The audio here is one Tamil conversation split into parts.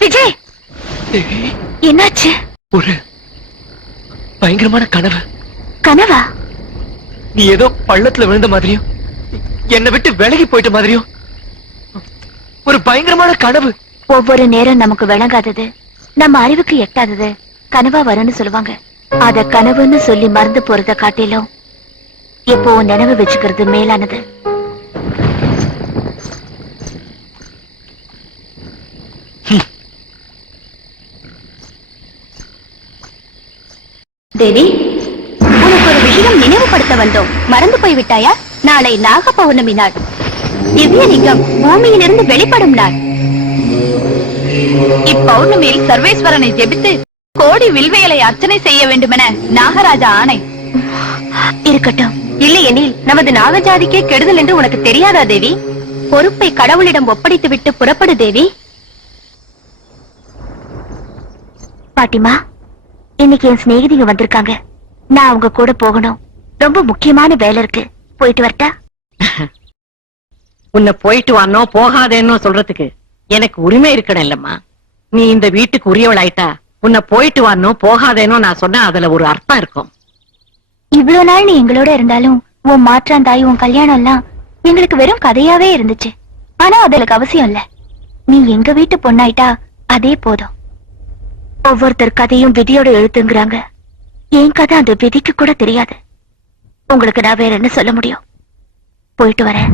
விஜய், என்னாச்சு? ஒரு பயங்கரமான கனவு. கனவா? நீ ஏதோ பள்ளத்துல விழுந்த மாதிரியும் என்னை விட்டு விலகி போயிட்ட மாதிரியும் ஒரு பயங்கரமான கனவு. ஒவ்வொரு நேரம் நமக்கு விளங்காதது, நம்ம அறிவுக்கு எட்டாதது கனவா வரும்னு சொல்லுவாங்க. அத கனவுன்னு சொல்லி மறந்து போறத காட்டிலும் இப்போ நினைவு வச்சுக்கிறது மேலானது. தேவி, உனக்கு ஒரு விஷயம் நினைவுபடுத்த வந்தோம். மறந்து போய் விட்டாயா? நாளை நாக பௌர்ணமி நாள். திவ்யலிங்கம் பூமியிலிருந்து வெளிப்படும் நாள். இப்பௌர்ணமியில் சர்வேஸ்வரனை ஜெபித்து கோடி வில்வைகளை அர்ச்சனை செய்ய வேண்டுமென நாகராஜா ஆணை. இருக்கட்டும். இல்லையெனில் நமது நாகஜாதிக்கே கெடுதல் என்று உனக்கு தெரியாதா தேவி? பொறுப்பை கடவுளிடம் ஒப்படைத்து விட்டு புறப்படு தேவி. பாட்டிமா, இன்னைக்கு என் சிநேகிதிங்க வந்திருக்காங்க. நான் அவங்க கூட போகணும். ரொம்ப முக்கியமான வேலை இருக்கு. போயிட்டு வரட்டா? உன்னை போயிட்டு வானோ போகாதேன்னோ சொல்றதுக்கு எனக்கு உரிமை இருக்கணும் இல்லம்மா. நீ இந்த வீட்டுக்கு உரியவளாயிட்டா உன்னை போயிட்டு வானோ போகாதேனோ நான் சொன்னா அதுல ஒரு அர்த்தம் இருக்கும். இவ்வளவு நாள் நீ எங்களோட இருந்தாலும் உன் மாற்றாந்தாய், உன் கல்யாணம் எல்லாம் எங்களுக்கு வெறும் கதையாவே இருந்துச்சு. ஆனா அதுக்கு அவசியம் இல்ல. நீ எங்க வீட்டு பொண்ணாயிட்டா அதே போதும். ஒவ்வொருத்தர் கதையும் விதியோட எழுத்துங்கிறாங்க. என் கதை அந்த விதிக்கு கூட தெரியாது. உங்களுக்கு நான் வேற என்ன சொல்ல முடியும்? போயிட்டு வரேன்.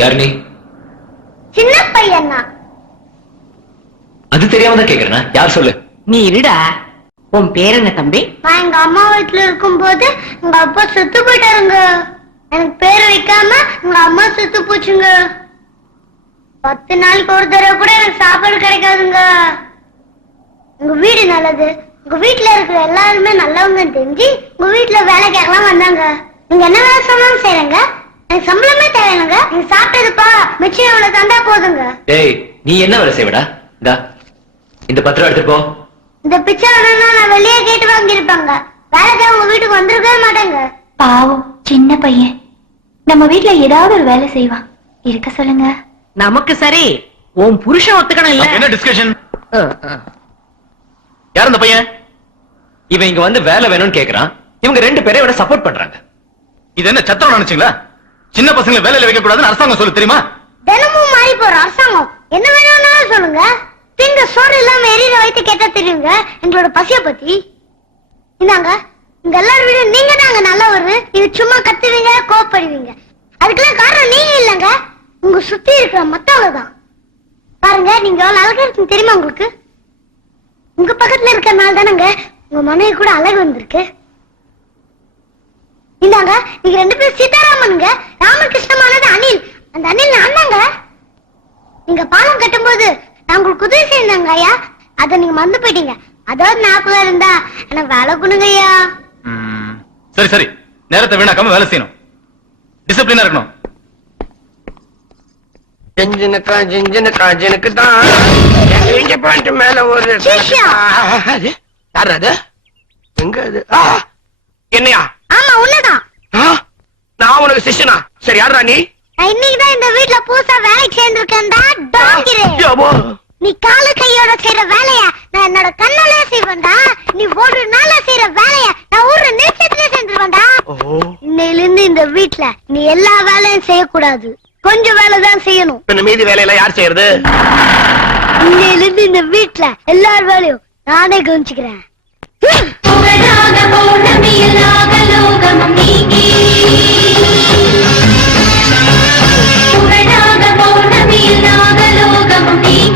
யார் நீ? சின்ன பையனா? அது தெரியாம தான் கேக்குறேனா? யார் சொல்லு? நீ இருடா. உன் பேர் என்ன தம்பி? நான் எங்க அம்மா வீட்டுல இருக்கும் போது எங்க அப்பா செத்து போயிட்டாருங்க. எனக்கு பேர் வைக்காம எங்க அம்மா செத்து போச்சுங்க. 10 நாளைக்கு ஒரு தடவை கூட எனக்கு சாப்பாடு கிடைக்காதுங்க. உங்க வீடு நல்லது, உங்க வீட்டுல இருக்கிற எல்லாருமே நல்லவங்க தெரிஞ்சு உங்க வீட்டுல வேலை கேட்கலாம் வந்தாங்க. நீங்க என்ன வேலை சொன்னாலும் செய்யறங்க. எனக்கு சம்பளமே தேவையில்லைங்க. நீங்க சாப்பிட்டதுப்பா மிச்சம் எவ்வளவு தந்தா போதுங்க. ஏய், நீ என்ன வேலை செய்வடா? இந்த பத்திரம் எடுத்துட்டு போ. இந்த பிச்சை நான் வெளியே கேட்டு வாங்கிருப்பாங்க. வேலைக்கு உங்க வீட்டுக்கு வந்திருக்கவே மாட்டாங்க. பாவம் சின்ன பையன். நம்ம வீட்டுல ஏதாவது ஒரு வேலை செய்வான். இருக்க சொல்லுங்க. நமக்கு சரி, உன் புருஷன் ஒத்துக்கணும் இல்ல? என்ன டிஸ்கஷன்? யார் அந்த பையன்? இவன் இங்க வந்து வேலை வேணும்னு கேக்குறான். இவங்க 2 பேரை விட சப்போர்ட் பண்றாங்க. இது என்ன சத்தம் நினைச்சீங்களா? சின்ன பசங்களை வேலையில வைக்க கூடாதுன்னு அரசாங்கம் சொல்லு தெரியுமா? தினமும் மாறி போற அரசாங்கம் என்ன வேணும்னாலும் சொல்லுங்க. திங்க சோறு இல்லாம எரியிற வைத்து கேட்டா தெரியுங்க எங்களோட பசிய பத்தி. இந்தாங்க, இங்க எல்லாரும் விட நீங்க தாங்க நல்லவரு. இது சும்மா கத்துவீங்க, கோவப்படுவீங்க. அதுக்கெல்லாம் காரணம் நீங்க இல்லங்க, உங்க சுத்தி இருக்கிற மத்தவங்க தான். பாருங்க, நீங்க எவ்வளவு அழகா இருக்குன்னு தெரியுமா உங்களுக்கு? உங்க பக்கத்துல இருக்கிறனால தானங்க உங்க மனைவி கூட அழகு வந்திருக்கு. இந்தாங்க, நீங்க 2 பேரும் சீதாராமனுங்க. ராமகிருஷ்ணமானது அனில். அந்த அனில் நான் தாங்க. நீங்க பாலம் கட்டும் போது நான் உங்களுக்கு உதவி செய்தாங்க ஐயா. அத நீங்க மறந்து போயிட்டீங்க. அதாவது ஞாபகம் இருந்தா எனக்கு வேலை கொடுங்க ஐயா. சரி சரி, நேரத்தை வீணாக்காம வேலை செய்யணும். டிசிப்ளினா இருக்கணும். ஜிஞ்சனுக்கு தான் மேல ஒரு எங்க அது? என்னையா? ஆமா, உன்னதான். நான் உனக்கு சிஷ்யனா? சரி, யாரா நீ? நான் இன்னைக்குதான் இந்த வீட்டுல புதுசா வேலைக்கு சேர்ந்திருக்கேன்டா. நீ கால கையோட செய்யற வேலைய நான் என்னோட கண்ணாலே செய்வேன்டா. நீ ஒரு நாள செய்யற வேலைய நான் ஒரு நிமிஷத்துல செஞ்சிருவேன்டா. இன்னையில இருந்து இந்த வீட்டுல நீ எல்லா வேலையும் செய்யக்கூடாது. கொஞ்சம் வேலை தான் செய்யணும். மீதி வேலையெல்லாம் யார் செய்யறது? இன்னையில இருந்து இந்த வீட்டுல எல்லார் வேலையும் நானே கவனிச்சுக்கிறேன். நாகலோகமும் நீங்கி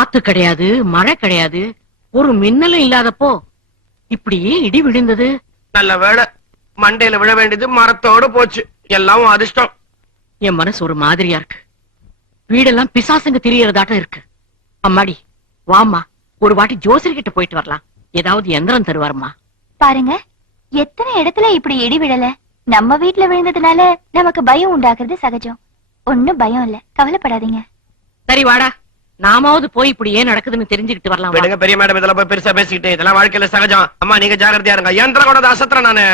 காத்து கிடையாது, மழை கிடையாது, ஒரு மின்னலும் இல்லாதப்போ இப்படியே இடி விழுந்தது. நல்ல வேளை மண்டையில விழ வேண்டியது மரத்தோட போச்சு. எல்லாம் உன் அதிர்ஷ்டம். என் மனசு ஒரு மாதிரியா இருக்கு. வீடெல்லாம் பிசாசுங்க திரியறதாட்டம் இருக்கு. அம்மாடி வாம்மா, ஒரு வாட்டி ஜோசியர் கிட்ட போயிட்டு வரலாம். ஏதாவது எந்திரம் தருவாருமா. பாருங்க, எத்தனை இடத்துல இப்படி இடி விழல. நம்ம வீட்ல விழுந்ததுனால நமக்கு பயம் உண்டாக்குறது சகஜம். ஒண்ணும் பயம் இல்ல, கவலைப்படாதீங்க. சரி வாடா, நாமாவது போய் இப்படி ஏன் நடக்குதுன்னு தெரிஞ்சுக்கிட்டு வரலாம். வா. விடுங்க பெரிய மேடம், இதெல்லாம் போய் பெருசா பேசிக்கிட்டு. இதெல்லாம் வாழ்க்கையில சகஜம். அம்மா நீங்க ஜாகிரதையா இருங்க. யந்திரம் கூட அசத்துறேன் நானு.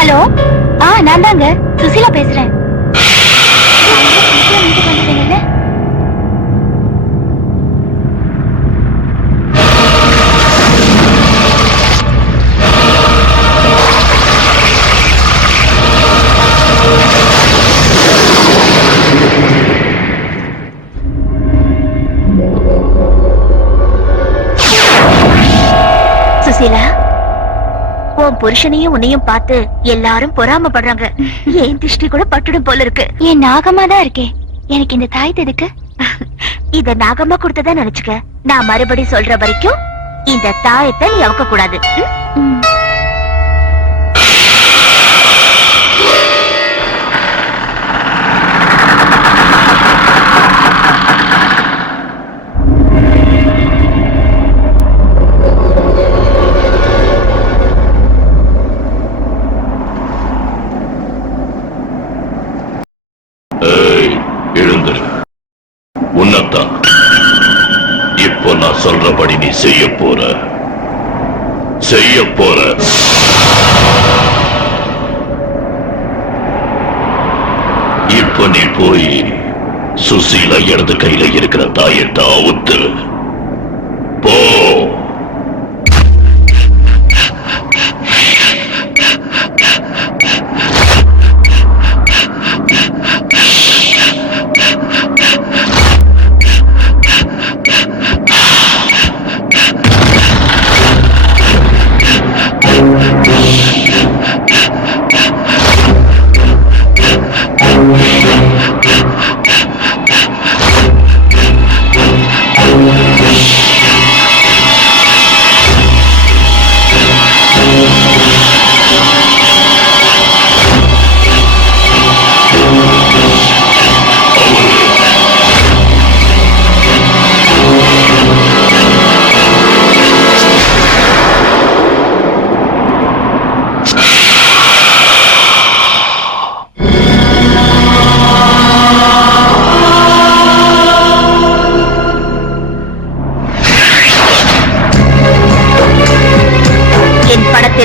ஹலோ, நான் தாங்க சுசிலா பேசுறேன். வீட்டுக்கு வந்துட்டீங்கல்ல? சுசிலா, உன் புருஷனையும் உன்னையும் பார்த்து எல்லாரும் பொறாமப்படுறாங்க. என் திருஷ்டி கூட பட்டுடும் போல இருக்கு. என் நாகமா தான் இருக்கே, எனக்கு இந்த தாய் எதுக்கு? இத நாகமா கொடுத்ததா நினைச்சுக்க. நான் மறுபடி சொல்ற வரைக்கும் இந்த தாயத்தை நீ அவுக்க கூடாது. உன்னதான் இப்போ நான் சொல்றபடி நீ செய்ய போற. இப்போ நீ போய் சுசீலா இடது கையில இருக்கிற தாயத்தை அவுத்துரு. போ.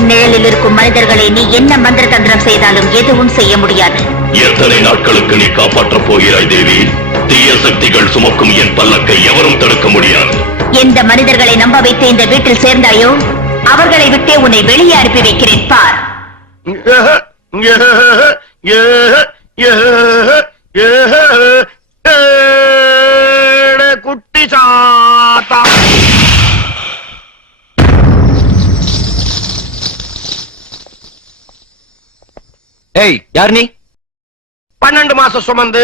நிழலில் இருக்கும் மனிதர்களை நீ என்ன மந்திர தந்திரம் செய்தாலும் எதுவும் செய்ய முடியாது. எத்தனை நாட்களுக்கு நீ காப்பாற்றப் போகிறாய் தேவி? தீய சக்திகள் சுமக்கும் என் பல்லக்கை எவரும் தடுக்க முடியாது. எந்த மனிதர்களை நம்ப வைத்து இந்த வீட்டில் சேர்ந்தாயோ அவர்களை விட்டே உன்னை வெளியே அனுப்பி வைக்கிறேன் பார். குட்டி சாத்தா. ஏய், யார் நீ? 12 மாசம் சுமந்து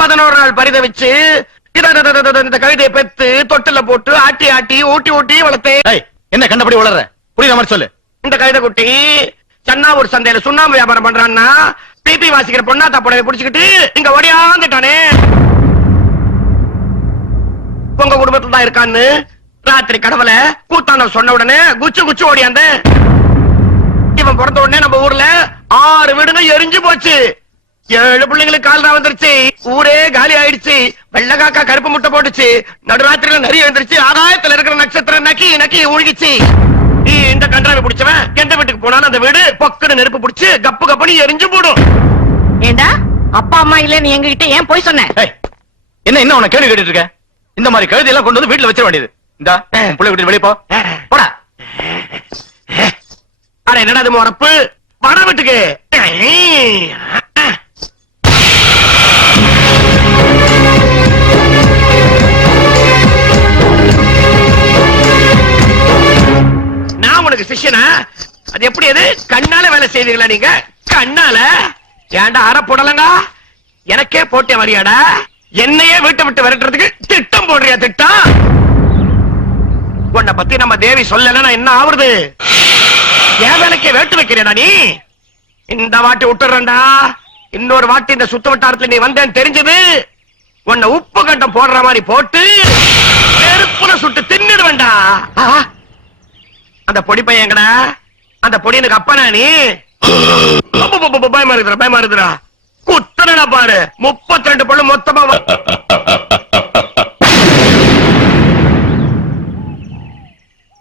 11 நாள் பரிதவிச்சு இந்த கழுதையை பெத்து தொட்டில போட்டு ஆட்டி ஆட்டி ஊட்டி ஊட்டி வளர்த்தேன். ஏய், என்ன கண்டபடி வளர்ற? புரியுற மாதிரி சொல்லு. இந்த கழுதை குட்டி சன்னாவூர் சந்தையில சுண்ணாம்பு வியாபாரம் பண்றான்னா பிபி வாசிக்கிற பொண்ணாத்தா புடவை புடிச்சுக்கிட்டு இங்க ஓடியாந்துட்டானே. உங்க குடும்பத்துல தான் இருக்கான்னு ராத்திரி கடவுள கூத்தாண்ட சொன்ன உடனே குச்சு குச்சு ஓடியாந்த. இவன் பிறந்த உடனே நம்ம ஊர்ல 6 வீடுங்க எரிஞ்சு போச்சு. 7 பிள்ளைங்களுக்கு கால்தான் வந்துருச்சு. ஊரே காலி ஆயிடுச்சு. வெள்ளை காக்கா கருப்பு முட்டை போட்டுச்சு. நடுராத்திரியில நிறைய வந்துருச்சு. ஆகாயத்துல இருக்கிற நட்சத்திரம் நக்கி நக்கி ஒழுகிச்சு. இந்த கன்றாவை பிடிச்சவன் எந்த வீட்டுக்கு போனாலும் அந்த வீடு பொக்குன்னு நெருப்பு பிடிச்சு கப்பு கப்புன்னு எரிஞ்சு போடும். ஏண்டா அப்பா அம்மா இல்ல நீ எங்ககிட்ட ஏன் போய் சொன்ன? என்ன இன்னும் உன கேள்வி கேட்டுட்டு இருக்க? இந்த மாதிரி கழுதி எல்லாம் கொண்டு வந்து வீட்டுல வச்சிட வேண்டியது. இந்த புள்ளை விட்டு வெளியே போடா. அட என்னடா அது மொறப்பு? வட வீட்டுக்கு நான் உனக்கு சிஷ்யனா? அது எப்படி அது கண்ணால வேலை செய்வீங்களா நீங்க? கண்ணால? ஏன்டா அற போடலங்க? எனக்கே போட்டே வரியாடா? என்னையே வீட்டை விட்டு விரட்டுறதுக்கு திட்டம் போடுறியா திட்டம்? உன்னை பத்தி நம்ம தேவி சொல்லலன்னா என்ன ஆவறது? என் வேலைக்கே வேட்டு வைக்கிறியடா நீ? இந்த வாட்டி விட்டுறேன்டா. இன்னொரு வாட்டி இந்த சுத்த வட்டாரத்துல நீ வந்தேன்னு தெரிஞ்சது, உன்னை உப்பு கண்டம் போடுற மாதிரி போட்டு நெருப்புல சுட்டு தின்னுடுவேண்டா. அந்த பொடி பையன் எங்கடா? அந்த பொடி எனக்கு அப்பனா நீ? பயமா இருக்குதுடா, பயமா இருக்குதுடா. குத்தனடா பாரு, 32 பல்லு மொத்தமா